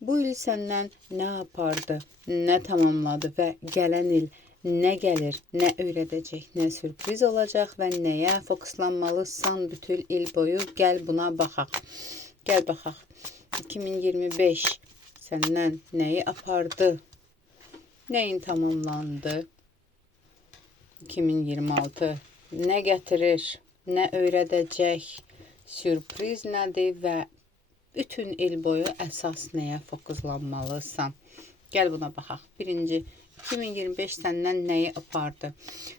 Bu il səndən nə apardı, nə tamamladı və gələn il nə gəlir, nə öyrədəcək, nə sürpriz olacaq və nəyə fokuslanmalısan bütün il boyu? Gəl buna baxaq. Gəl baxaq. 2025 səndən nəyi apardı, nəyin tamamlandı? 2026 nə gətirir, nə öyrədəcək, sürpriz nədir və bütün il boyu əsas nəyə fokuslanmalısan? Gəl buna baxaq. Birinci, 2025 səndən nəyi apardı?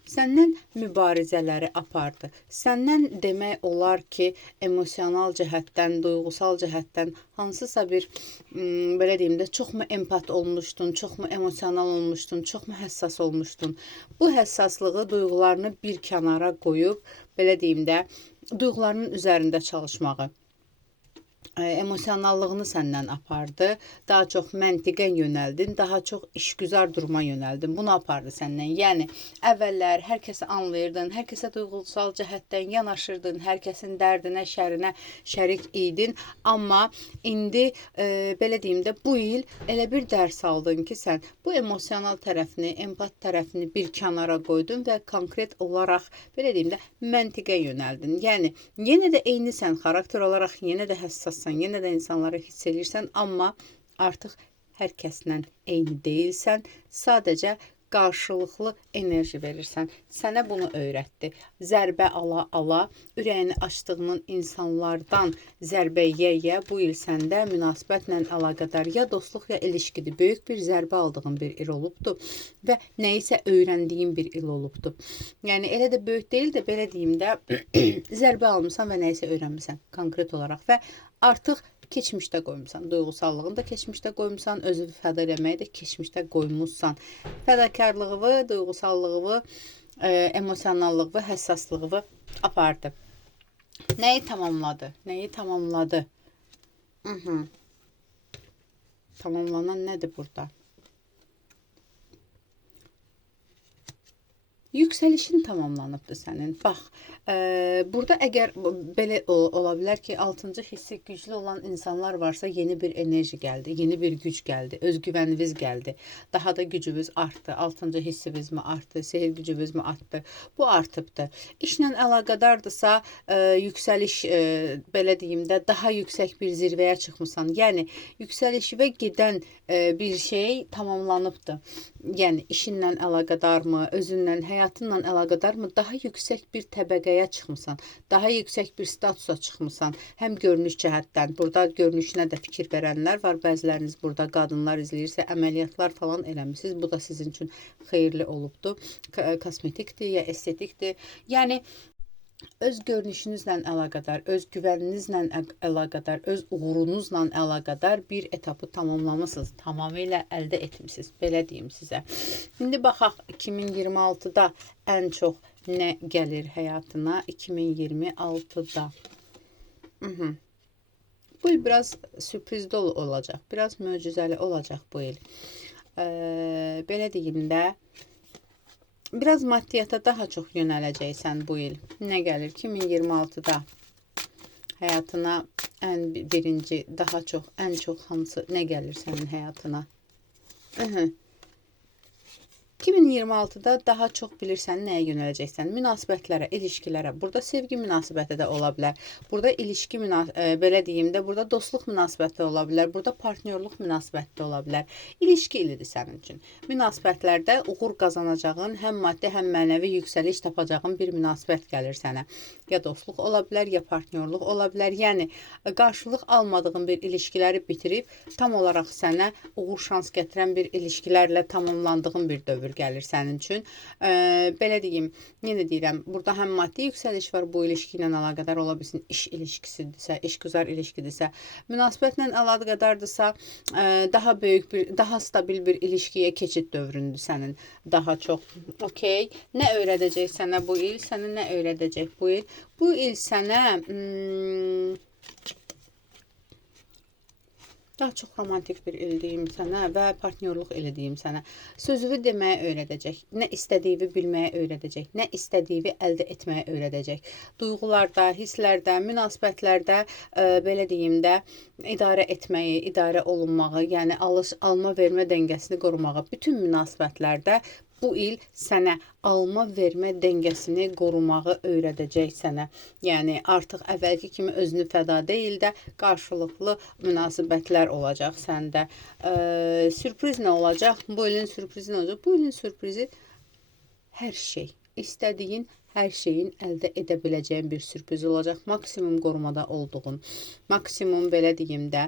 Səndən mübarizələri apardı. Səndən demək olar ki, emosional cəhətdən, duyğusal cəhətdən hansısa bir, belə deyim də, çoxmu empat olmuşdun, çoxmu emosional olmuşdun, çoxmu həssas olmuşdun. Bu həssaslığı, duyğularını bir kənara qoyub, belə deyim də, duyğularının üzərində çalışmağı, emosionallığını səndən apardı. Daha çox məntiqə yönəldin, daha çox işgüzar duruma yönəldin. Bunu apardı səndən. Yəni əvvəllər hər kəsi anlayırdın, hər kəsə duyğusal cəhətdən yanaşırdın, hər kəsin dərdinə, şərinə şərik idin. Amma indi belə deyim də, bu il elə bir dərs aldın ki, sən bu emosional tərəfini, empat tərəfini bir kənara qoydun və konkret olaraq belə deyim də, məntiqə yönəldin. Yəni yenə də eynisən, xarakter olaraq yenə də həssassan, yenə də insanları hiss edirsən, amma artıq hər kəslə eyni deyilsən, sadəcə qarşılıqlı enerji verirsən. Sənə bunu öyrətdi. Zərbə ala-ala, ürəyini açdığının insanlardan zərbə yeyə, bu il səndə münasibətlə əlaqədar ya dostluq, ya ilişkidir. Böyük bir zərbə aldığın bir il olubdur və nəyisə öyrəndiyin bir il olubdur. Yəni elə də böyük deyil də, belə deyim də, zərbə almısan və nəyisə öyrənmisən konkret olaraq və artıq keçmişdə qoymusan. Duyğusallığını da keçmişdə qoymusan, özünü fəda eləməyi də keçmişdə qoymuşsan. Fədakarlığı, duyğusallığı, emosionallığı, həssaslığı apardı. Nəyi tamamladı? Nəyi tamamladı? Tamamlanan nədir burada? Yüksəlişin tamamlanıbdır sənin. Bax, burada əgər belə ola bilər ki, 6-cı hissi güclü olan insanlar varsa, yeni bir enerji gəldi, yeni bir güc gəldi, özgüvəniniz gəldi, daha da gücünüz artdı, 6-cı hissiniz mi artdı, sehir gücünüz mü artdı, bu artıbdır. İşlə əlaqədardırsa, yüksəliş, belə deyim də, daha yüksək bir zirvəyə çıxmısan, yəni yüksəlişivə gedən bir şey tamamlanıbdır. Yəni işinlə əlaqədarmı, özünlə, həyatınla əlaqədarmı, daha yüksək bir təbəqəyə çıxmısan, daha yüksək bir statusa çıxmısan, həm görünüş cəhətdən, burada görünüşünə də fikir verənlər var, bəziləriniz burada qadınlar izləyirsə, əməliyyatlar falan eləmişsiniz, bu da sizin üçün xeyirli olubdur, kosmetikdir ya estetikdir, yəni öz görünüşünüzlə əlaqədar, öz güvəninizlə əlaqədar, öz uğurunuzla əlaqədar bir etapı tamamlamışsınız, tamamilə əldə etmişsiniz, belə deyim sizə. İndi baxaq 2026-da ən çox nə gəlir həyatına? 2026-da. Bu il biraz sürprizli olacaq, biraz möcüzəli olacaq bu il. Belə deyim də, biraz maddiyata daha çox yönələcəksən bu il. Nə gəlir? 2026-da həyatına birinci, daha çox, ən çox hansı, nə gəlir sənin həyatına? 2026-da daha çox bilirsən nəyə yönələcəksən? Münasibətlərə, ilişkilərə. Burada sevgi münasibəti də ola bilər. Burada ilişki, belə deyim də, burada dostluq münasibəti ola bilər. Burada partnyorluq münasibəti də ola bilər. İlişki ilidir sənin üçün. Münasibətlərdə uğur qazanacağın, həm maddi, həm mənəvi yüksəliş tapacağın bir münasibət gəlir sənə. Ya dostluq ola bilər, ya partnyorluq ola bilər. Yəni, qarşılıq almadığın bir ilişkiləri bitirib, tam olaraq sənə uğur şans gətirən bir ilişkilərlə tamamlandığın bir dövr gəlir sənin üçün. Belə deyim, yenə deyirəm, burada həm maddi yüksəliş var, bu ilişki ilə əlaqədar ola bilsin, iş ilişkisidirsə, işgüzar ilişkidirsə, münasibətlə əlaqədardırsa, daha böyük bir, daha stabil bir ilişkiyə keçid dövründür sənin daha çox. Okey, nə öyrədəcək sənə bu il? Sənə nə öyrədəcək bu il? Bu il sənə Daha çox romantik bir il deyim sənə və partnyorluq ili deyim sənə. Sözünü deməyə öyrədəcək, nə istədiyini bilməyə öyrədəcək, nə istədiyini əldə etməyə öyrədəcək. Duyğularda, hisslərdə, münasibətlərdə belə deyim də idarə etməyi, idarə olunmağı, yəni alma-vermə dəngəsini qorumağı, bütün münasibətlərdə bu il sənə alma-vermə dəngəsini qorumağı öyrədəcək sənə. Yəni artıq əvvəlki kimi özünü fəda deyil də qarşılıqlı münasibətlər olacaq səndə. Sürpriz nə olacaq? Bu ilin sürprizi nə olacaq? Bu ilin sürprizi hər şey, istədiyin hər şeyin əldə edə biləcəyin bir sürpriz olacaq. Maksimum qorumada olduğun, maksimum belə deyim də,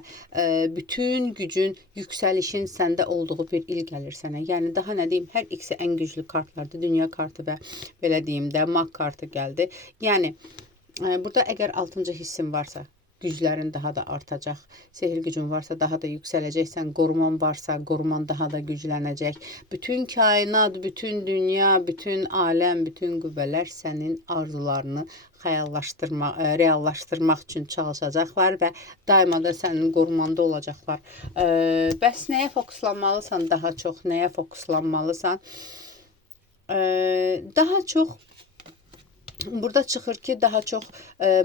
bütün gücün, yüksəlişin səndə olduğu bir il gəlir sənə. Yəni daha nə deyim, hər ikisi ən güclü kartlardır. Dünya kartı və belə deyim də, maq kartı gəldi. Yəni burada əgər 6-cı hissin varsa, güclərin daha da artacaq. Sehir gücün varsa daha da yüksələcəksən. Qoruman varsa, qoruman daha da güclənəcək. Bütün kainat, bütün dünya, bütün aləm, bütün qüvvələr sənin arzularını reallaşdırmaq üçün çalışacaqlar və daima da sənin qorumanda olacaqlar. Bəs nəyə fokuslanmalısan daha çox? Nəyə fokuslanmalısan? Daha çox burada çıxır ki, daha çox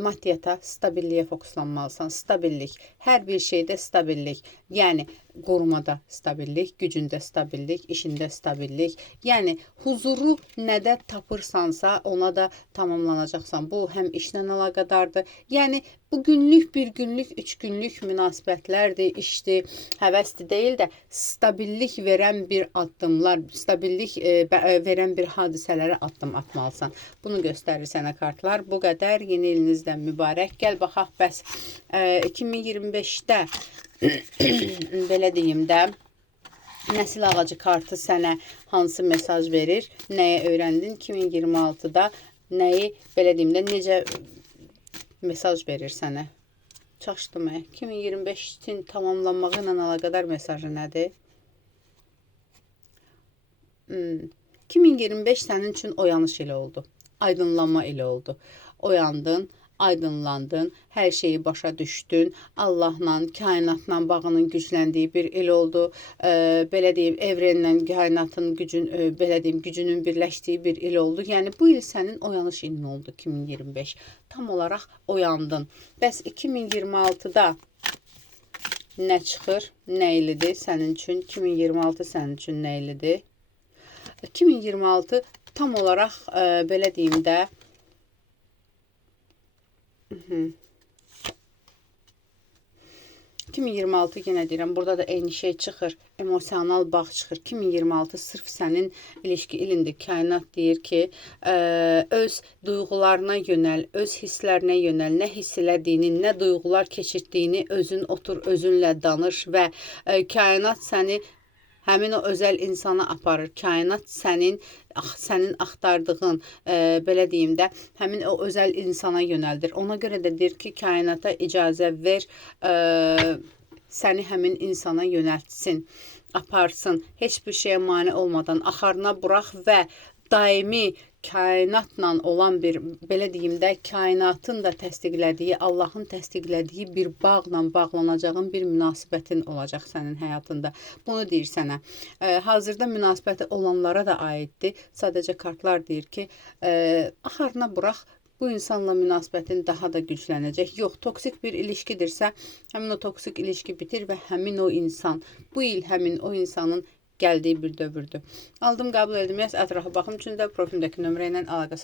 maddiyyata, stabilliyə fokuslanmalısan. Stabillik. Hər bir şeydə stabillik. Yəni, qorumada stabillik, gücündə stabillik, işində stabillik. Yəni, huzuru nədə tapırsansa, ona da tamamlanacaqsan. Bu, həm işlə əlaqədardır. Yəni, bu günlük, bir günlük, 3 günlük münasibətlərdir, işdir, həvəsdir deyil də, stabillik verən bir addımlar, stabillik verən bir hadisələrə addım atmalısan. Bunu göstərir sənə kartlar. Bu qədər. Yeni ilinizdən mübarək. Gəl baxaq, bəs 2025-də belə deyim də, nəsil ağacı kartı sənə hansı mesaj verir? Nəyə öyrəndin? 2026-da nəyi, belə deyim də, necə mesaj verir sənə? Çaşdım. 2025-in tamamlanmağı ilə əlaqədar mesajı nədir? 2025 sənin üçün oyanış ili oldu. Aydınlanma ili oldu. Oyandın, aydınlandın, hər şeyi başa düşdün, Allahla, kainatla bağının gücləndiyi bir il oldu. Belə deyim, evrenlə kainatın belə deyim, gücünün birləşdiyi bir il oldu. Yəni bu il sənin oyanış ilin oldu 2025. Tam olaraq oyandın. Bəs 2026-da nə çıxır? Nə ilidir sənin üçün? 2026 sənin üçün nə ilidir? 2026 tam olaraq belə deyim də 2026 yenə deyirəm, burada da eyni şey çıxır. Emosional bağ çıxır. 2026 sırf sənin ilişki ilindir. Kainat deyir ki, öz duyğularına yönəl, öz hisslərinə yönəl, nə hiss elədiyini, nə duyğular keçirdiyini özün otur, özünlə danış və kainat səni həmin o özəl insana aparır. Kainat sənin axtardığın, belə deyim də, həmin o özəl insana yönəldir. Ona görə də deyir ki, kainata icazə ver, səni həmin insana yönəltsin, aparsın, heç bir şeyə mane olmadan axarına burax və daimi kainatla olan bir, belə deyim də, kainatın da təsdiqlədiyi, Allahın təsdiqlədiyi bir bağla bağlanacağın bir münasibətin olacaq sənin həyatında. Bunu deyir sənə. Hazırda münasibəti olanlara da aiddir. Sadəcə kartlar deyir ki, axarına burax, bu insanla münasibətin daha da güclənəcək. Yox, toksik bir ilişkidirsə, həmin o toksik ilişki bitir və həmin o insan, bu il həmin o insanın gəldiyi bir dövrdür. Aldım, qəbul edilməyəs, ətrafa baxım üçün də profilimdəki nömrə ilə əlaqə